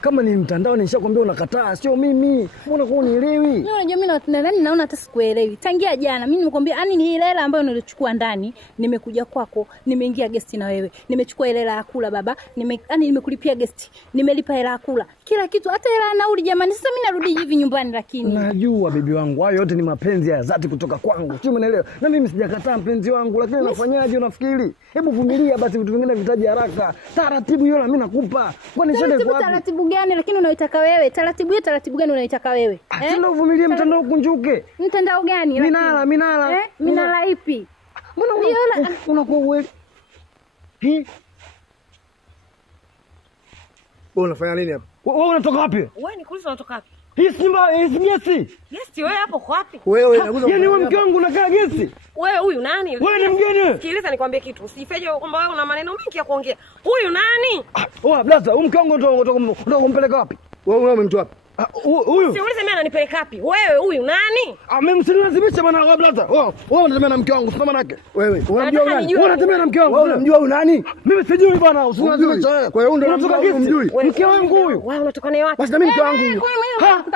Kama ni mtandao nishakwambia unakataa, sio mimi. Mbona kwa unielewi? Mimi unajua mimi naona hata sikuelewi. Tangia jana mimi nimekwambia yani ni ile hela ambayo nilichukua ndani, nimekuja kwako, nimeingia guest na wewe. Nimechukua ile hela ya kula baba, nimekulipia guest, nimelipa hela ya kula. Kila kitu hata hela ya nauli jamani. Sasa mimi narudi hivi nyumbani lakini. Najua bibi wangu, hayo yote ni mapenzi ya dhati kutoka kwangu. Sio umeelewa? Na mimi sijakataa mpenzi wangu, lakini unafanyaje unafikiri? Hebu vumilia basi, vitu vingine vitaji haraka. Taratibu hiyo na mimi nakupa. Kwani shida kwa wapi? Taratibu gani lakini unaitaka wewe? Taratibu gani unaitaka wewe? Ndio uvumilie, mtandao ukunjuke. Mtandao gani lakini? Minala. Minala ipi? Mbona unakuwa wewe? Wewe unafanya nini hapa? Wewe unatoka wapi? Wewe nikuuliza unatoka wapi? Hii Simba, gesi. Gesti wewe hapo kwa wapi? Wewe unakuza. Yaani wewe mke wangu unakaa gesi? Wewe huyu nani? Wewe ni mgeni. Sikiliza nikwambie kitu. Usifeje kwamba wewe una maneno mengi ya kuongea. Huyu nani? Oa blaza, mke wangu unataka kumpeleka wapi? Wewe umemtoa wapi? Huyu. Siulize mimi ananipeleka wapi? Wewe huyu nani? Mimi msinilazimisha bwana wa blaza. Wewe unatembea na mke wangu, simama nake. Wewe unamjua nani? Wewe unatembea na mke wangu. Wewe unamjua huyu nani? Mimi sijui bwana, usinilazimisha wewe. Kwa hiyo ndio unamjui. Mke wangu huyu. Wewe unatoka naye wapi? Basi na mimi mke wangu huyu.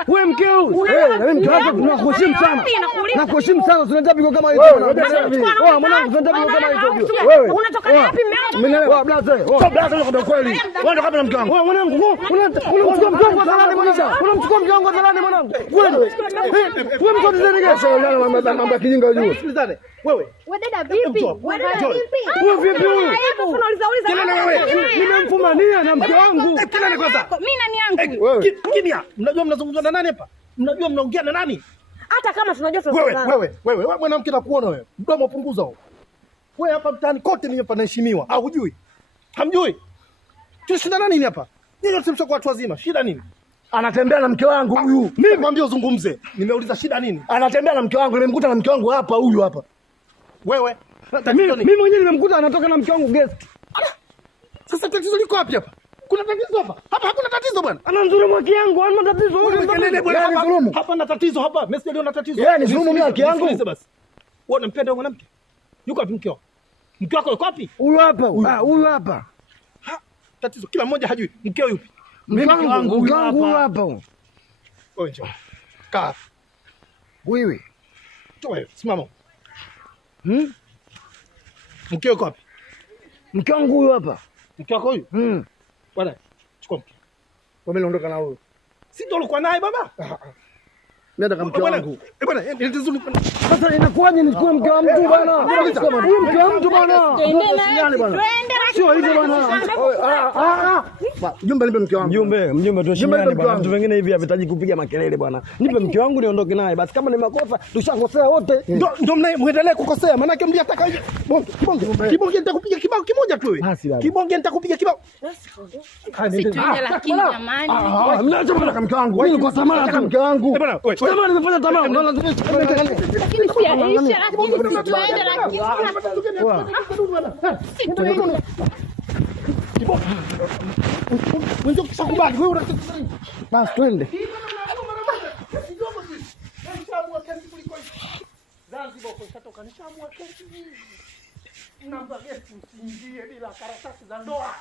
Wewe mke huyu. Wewe na mimi mke wangu tunakuheshimu sana. Nakuheshimu sana, tunataka pigo kama hiyo. Wewe mwanangu, tunataka pigo kama hiyo. Wewe unatoka wapi mume wangu? Wewe blaza. Wewe blaza ndio kweli. Wewe ndio kama mke wangu. Wewe mwanangu, unamchukua mke wangu dhalani mwanangu. Unamchukua mke wangu dhalani mwanangu. Wewe mko tuzeni mambo ya kijinga unajua. Sikilizane. Wewe dada vipi? Wewe vipi huyu? Nimemfumania na mke wangu. Kila ni kwanza. Mimi nani yangu? Wewe kimya. Mnajua mnazungumza na nani hapa? Mnajua mnaongea na nani? Hata kama tunajua tunazungumza. Wewe mwanamke nakuona wewe. Mdomo punguza huo. Wewe hapa mtaani kote mimi hapa naheshimiwa. Au hujui? Hamjui? Tunashindana nini hapa? Nini tunamshoka watu wazima? Shida nini? Anatembea na mke wangu huyu. Mimi mwambie uzungumze. Nimeuliza shida nini? Anatembea na mke wangu, nimemkuta na mke wangu hapa huyu hapa. Wewe. Mimi mwenyewe nimemkuta anatoka na mke wangu guest. Sasa tatizo liko wapi hapa? Kuna tatizo hapa? Hapa hakuna tatizo bwana. Ana nzulumu haki yangu, ana tatizo. Hapa na tatizo hapa. Mimi sijui una tatizo. Yeye ni dhulumu haki yangu. Sikiliza basi. Wewe unampenda yule mwanamke? Yuko wapi mkeo? Mke wako yuko wapi? Huyu hapa. Huyu hapa. Tatizo kila mmoja hajui mkeo yupi. Mke wangu huyu hapa. Wewe njoo. Kaa. Wewe. Wewe simama. Mkeo yuko wapi? Mke wangu huyu hapa. Mke wako huyu? Bwana, chukua mke. Wewe unaondoka na huyo. Si ndio ulikuwa naye baba? Nenda kama mke wangu. Bwana, nitazuni. Sasa inakuwaje nichukue mke wa mtu bwana? Huyu mke wa mtu bwana. Sio hivyo bwana. Jumbe nipe mke wangu. Mjumbe tuheshimiane bwana. Vitu vingine hivi havitaji kupiga makelele bwana. Nipe mke wangu niondoke naye. Basi kama ni makosa tushakosea wote. Ndio muendelee kukosea. Maana yake mlitaka hiyo. Kibonge nitakupiga kibao kimoja tu wewe. Kibonge nitakupiga kibao. Situje lakini jamani. Mnaanza bwana mke wangu. Mimi niko samana kama mke wangu. Samana nimefanya tamaa. Unaona lakini pia isha lakini tuende lakini. Mwenzo kisakubali wewe unataka. Basi twende. Zanzibar ukishatoka nishamua kesi. Namba gesi usiingie bila karatasi za ndoa.